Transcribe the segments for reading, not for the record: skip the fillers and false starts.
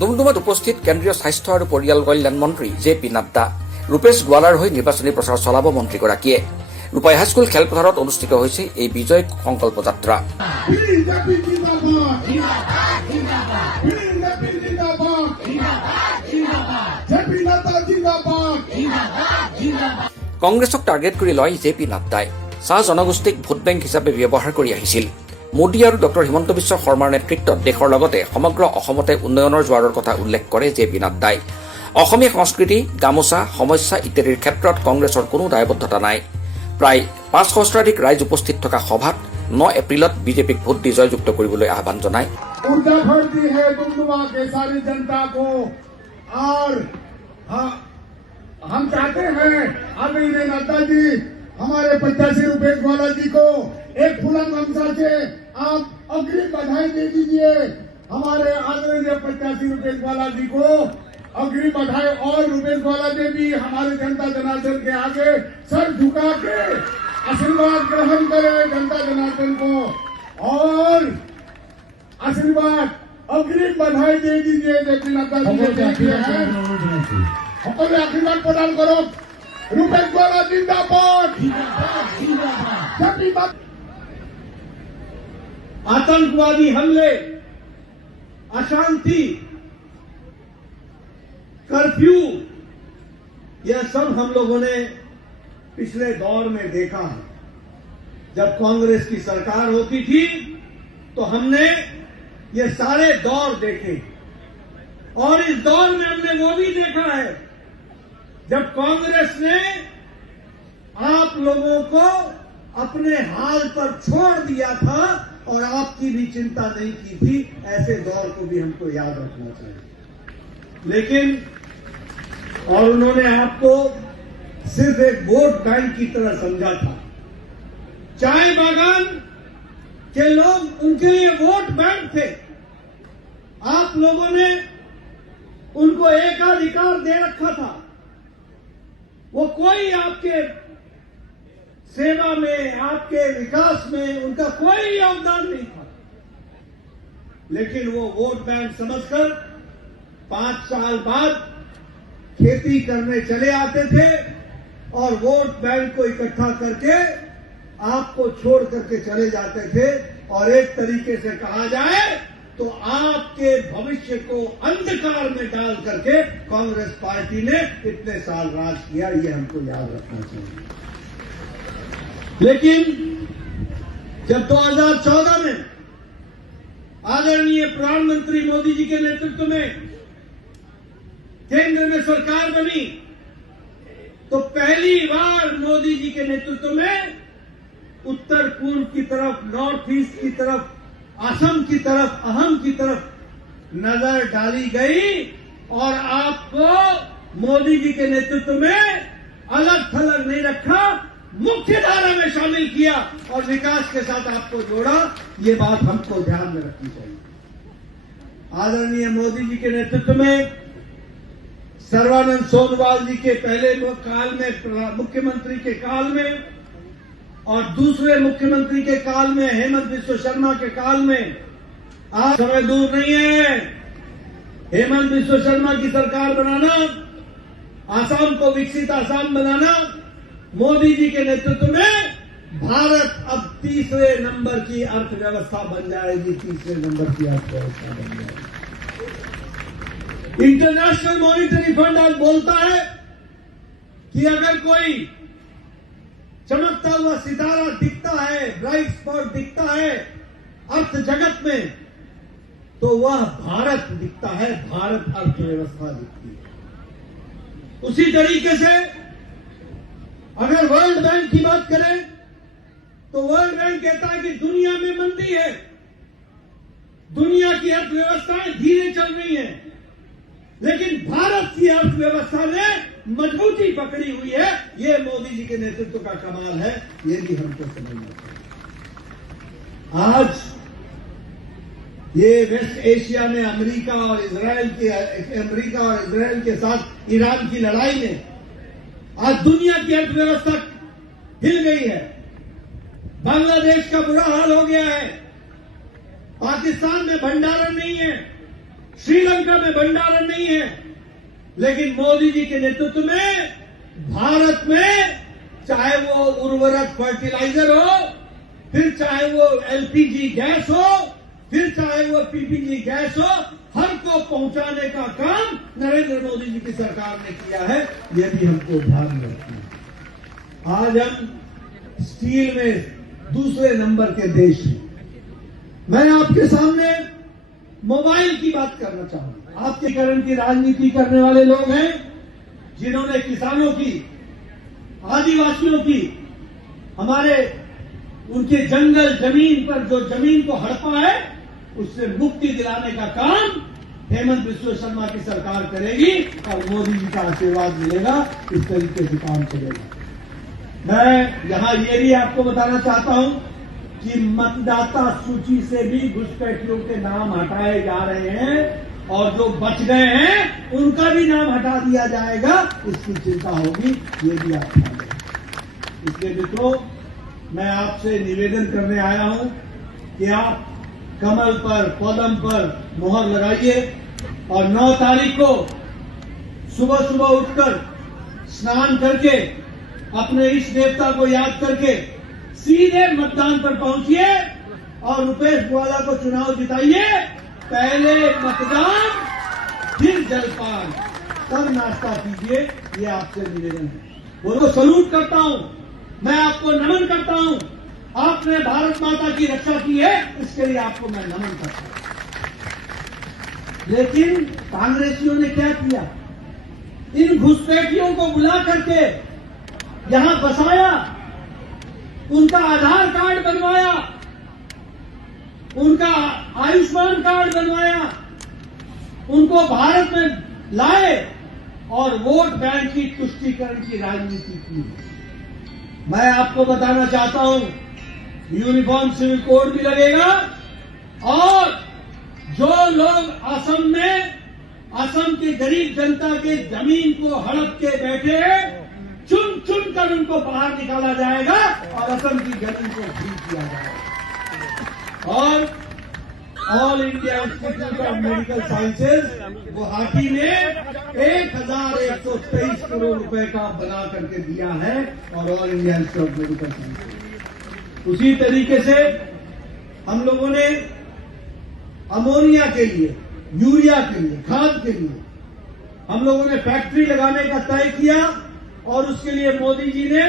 ডুমডুমাত উপস্থিত কেন্দ্ৰীয় স্বাস্থ্য আৰু পৰিয়াল কল্যাণ মন্ত্ৰী জে.পি. নাড্ডা, ৰূপেশ গোৱালাৰ হৈ নিৰ্বাচনী প্ৰচাৰ চলাব মন্ত্ৰীগৰাকীয়ে। ৰূপাই হাইস্কুল খেলপথাৰত অনুষ্ঠিত হৈছে এই বিজয় সংকল্প যাত্ৰা। কংগ্ৰেছক টাৰ্গেট কৰি লয় জে.পি. নাড্ডাই। চাহ জনগোষ্ঠীক ভোট বেংক হিচাপে ব্যৱহাৰ কৰি আহিছিল। মোদী আৰু ডক্টৰ হিমন্ত বিশ্ব শৰ্মাৰ নেতৃত্বত দেশৰ লগতে সমগ্ৰ অসমতে উন্নয়নৰ জোৱাৰৰ কথা উল্লেখ কৰে জে.পি. নাড্ডাই। অসমীয়া সংস্কৃতি, গামোচা, সমস্যা ইত্যাদিৰ ক্ষেত্ৰত কংগ্ৰেছৰ কোনো দায়বদ্ধতা নাই। প্ৰায় ৫ সহস্ৰাধিক ৰাইজ উপস্থিত থকা সভাত ৯ এপ্ৰিলত বিজেপিক ভোট দি জয়যুক্ত কৰিবলৈ আহ্বান জনায়। हम चाहते हैं आदरणीय नड्डा जी हमारे 85 रुपए वाला जी को एक फूला गमछा से आप अग्रिम बधाई दे दीजिए। हमारे आदरणीय 85 रुपए वाला जी को अग्रिम बधाई और रुपेश वाला जी भी हमारे जनता जनार्दन के आगे सर झुका के आशीर्वाद ग्रहण करे जनता जनार्दन को और आशीर्वाद अग्रिम बधाई दे दीजिए। जब नड्डा जी সকলে আশীর্বাদ প্রদান করুক। রূপেশ গোয়ালা জিন্দাবাদ। आतंकवादी हमले, अशांति, कर्फ्यू, यह सब हम लोगों ने पिछले दौर में देखा है। जब कांग्रेस की सरकार होती थी तो हमने ये सारे दौर देखे और इस दौर में हमने वो भी देखा है जब कांग्रेस ने आप लोगों को अपने हाल पर छोड़ दिया था और आपकी भी चिंता नहीं की थी। ऐसे दौर को भी हमको याद रखना चाहिए। लेकिन और उन्होंने आपको सिर्फ एक वोट बैंक की तरह समझा था। चाय बागान के लोग उनके लिए वोट बैंक थे। आप लोगों ने उनको एकाधिकार दे रखा था। वो कोई आपके सेवा में, आपके विकास में उनका कोई योगदान नहीं था। लेकिन वो वोट बैंक समझकर 5 साल बाद खेती करने चले आते थे और वोट बैंक को इकट्ठा करके आपको छोड़ करके चले जाते थे। और एक तरीके से कहा जाए तो आपके भविष्य को अंधकार में डाल करके कांग्रेस पार्टी ने इतने साल राज किया, ये हमको याद रखना चाहिए। लेकिन जब 2014 में आदरणीय प्रधानमंत्री मोदी जी के नेतृत्व में केंद्र में सरकार बनी तो पहली बार मोदी जी के नेतृत्व में उत्तर पूर्व की तरफ, नॉर्थ ईस्ट की तरफ, असम की तरफ, अहम की तरफ नजर डाली गई और आपको मोदी जी के नेतृत्व में अलग थलग नहीं रखा, मुख्य धारा में शामिल किया और विकास के साथ आपको जोड़ा। ये बात हमको ध्यान में रखनी चाहिए। आदरणीय मोदी जी के नेतृत्व में सर्बानंद सोनोवाल जी के पहले काल में, मुख्यमंत्री के काल में और दूसरे मुख्यमंत्री के काल में, हेमंत बिस्व शर्मा के काल में, आज समय दूर नहीं है। हेमंत बिस्व शर्मा की सरकार बनाना, आसाम को विकसित आसाम बनाना, मोदी जी के नेतृत्व में भारत अब तीसरे नंबर की अर्थव्यवस्था बन जाएगी। तीसरे नंबर की अर्थव्यवस्था बन जाएगी। इंटरनेशनल मॉनिटरी फंड आज बोलता है कि अगर कोई चमकता हुआ सितारा दिखता है, ब्राइट स्पॉट दिखता है अर्थ जगत में, तो वह भारत दिखता है, भारत अर्थव्यवस्था दिखती है। उसी तरीके से अगर वर्ल्ड बैंक की बात करें तो वर्ल्ड बैंक कहता है कि दुनिया में मंदी है, दुनिया की अर्थव्यवस्थाएं धीरे चल रही हैं, लेकिन भारत की अर्थव्यवस्था ने मजबूती पकड़ी हुई है। ये मोदी जी के नेतृत्व का कमाल है, ये भी हमको समझना चाहिए। आज ये वेस्ट एशिया में अमेरिका और इजराइल के साथ ईरान की लड़ाई में आज दुनिया की अर्थव्यवस्था हिल गई है। बांग्लादेश का बुरा हाल हो गया है, पाकिस्तान में भंडारण नहीं है, श्रीलंका में भंडारण नहीं है, लेकिन मोदी जी के नेतृत्व में भारत में चाहे वो उर्वरक फर्टिलाइजर हो, फिर चाहे वो एलपीजी गैस हो, फिर चाहे वो पीपीजी गैस हो, हर को पहुंचाने का काम नरेंद्र मोदी जी की सरकार ने किया है। ये भी हमको ध्यान में रखना है। आज हम स्टील में दूसरे नंबर के देश हैं। मैं आपके सामने मोबाइल की बात करना चाहूंगा। आपके करण की राजनीति करने वाले लोग हैं जिन्होंने किसानों की, आदिवासियों की, हमारे उनके जंगल जमीन पर जो जमीन को हड़पा है उससे मुक्ति दिलाने का काम हेमंत बिस्वा शर्मा की सरकार करेगी और मोदी जी का आशीर्वाद मिलेगा। इस तरीके से काम चलेगा। मैं यहां ये भी आपको बताना चाहता हूं कि मतदाता सूची से भी घुसपैठियों के नाम हटाए जा रहे हैं और जो बच गए हैं उनका भी नाम हटा दिया जाएगा। इसकी चिंता होगी, ये भी आप ध्यान रखें। इसलिए मित्रों, मैं आपसे निवेदन करने आया हूं कि आप कमल पर, पदम पर मुहर लगाइए और 9 तारीख को सुबह सुबह उठकर स्नान करके अपने इष्ट देवता को याद करके सीधे मतदान पर पहुंचिए और रुपेश ग्वाला को चुनाव जिताइए। पहले मतदान, फिर जलपान, तब नाश्ता कीजिए। ये आपसे निवेदन है। बोलो, सलूट करता हूं, मैं आपको नमन करता हूं। आपने भारत माता की रक्षा की है, इसके लिए आपको मैं नमन करता हूं। लेकिन कांग्रेसियों ने क्या किया? इन घुसपैठियों को बुला करके यहां बसाया, उनका आधार कार्ड बनवाया, उनका आयुष्मान कार्ड बनवाया, उनको भारत में लाए और वोट बैंक की तुष्टीकरण की राजनीति की। मैं आपको बताना चाहता हूं, यूनिफॉर्म सिविल कोड भी लगेगा और जो लोग असम में, असम की गरीब जनता के जमीन को हड़प के बैठे हैं, चुन चुन कर उनको बाहर निकाला जाएगा और असम की जमीन को फ्री किया जाएगा। और all India institute of medical sciences Guwahati में 1123 करोड़ रुपए का बना करके दिया है और all India institute of medical sciences. उसी तरीके से हम लोगों ने अमोनिया के लिए, यूरिया के लिए, खाद के लिए हम लोगों ने फैक्ट्री लगाने का तय किया और उसके लिए मोदी जी ने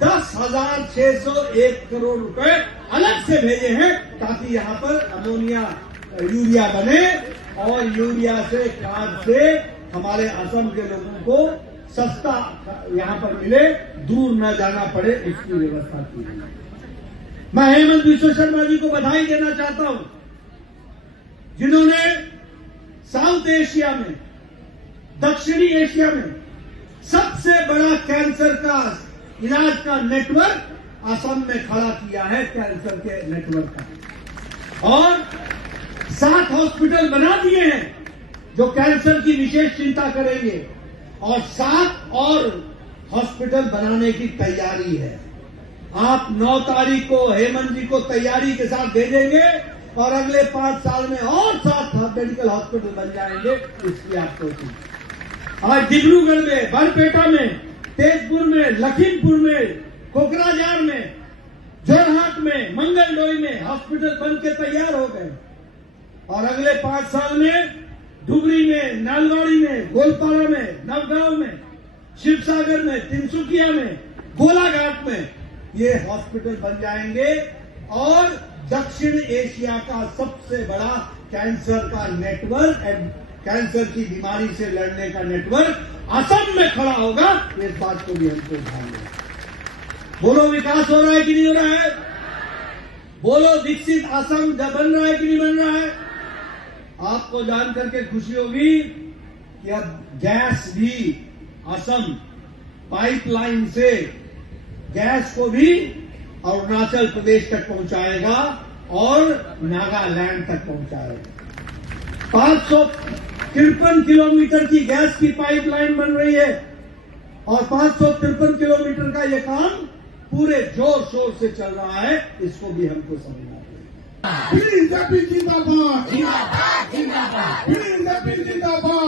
10,601 करोड़ रुपए अलग से भेजे हैं ताकि यहां पर अमोनिया, यूरिया बने और यूरिया से, खाद से हमारे असम के लोगों को सस्ता यहां पर मिले, दूर न जाना पड़े, इसकी व्यवस्था की गई। मैं हेमंत बिस्वा शर्मा जी को बधाई देना चाहता हूं जिन्होंने साउथ एशिया में, दक्षिणी एशिया में सबसे बड़ा कैंसर का इलाज का नेटवर्क असम में खड़ा किया है, कैंसर के नेटवर्क का, और 7 हॉस्पिटल बना दिए हैं जो कैंसर की विशेष चिंता करेंगे और 7 और हॉस्पिटल बनाने की तैयारी है। आप 9 तारीख को हेमंत जी को तैयारी के साथ भेजेंगे और अगले 5 साल में और 7 मेडिकल हॉस्पिटल बन जाएंगे, इसकी आपको आज डिब्रूगढ़ में, बरपेटा में, तेजपुर में, लखीमपुर में, कोकराझार में, जोरहाट में, मंगलडोई में हॉस्पिटल बन के तैयार हो गए और अगले 5 साल में धुबरी में, नालवाड़ी में, गोलपारा में, नवगांव में, शिवसागर में, तिनसुकिया में, गोलाघाट में ये हॉस्पिटल बन जाएंगे और दक्षिण एशिया का सबसे बड़ा कैंसर का नेटवर्क, कैंसर की बीमारी से लड़ने का नेटवर्क असम में खड़ा होगा। इस बात को भी हमको ध्यान देना। बोलो, विकास हो रहा है कि नहीं हो रहा है? बोलो, विकसित असम बन रहा है कि नहीं बन रहा है? आपको जान करके खुशी होगी कि अब गैस भी असम पाइपलाइन से गैस को भी अरुणाचल प्रदेश तक पहुंचाएगा और नागालैंड तक पहुंचाएगा। 553 किलोमीटर की गैस की पाइपलाइन बन रही है और 553 किलोमीटर का यह काम पूरे जोर शोर से चल रहा है। इसको भी हमको समझना पड़ेगा। बीजेपी जिंदाबाद, बीजेपी जिंदाबाद।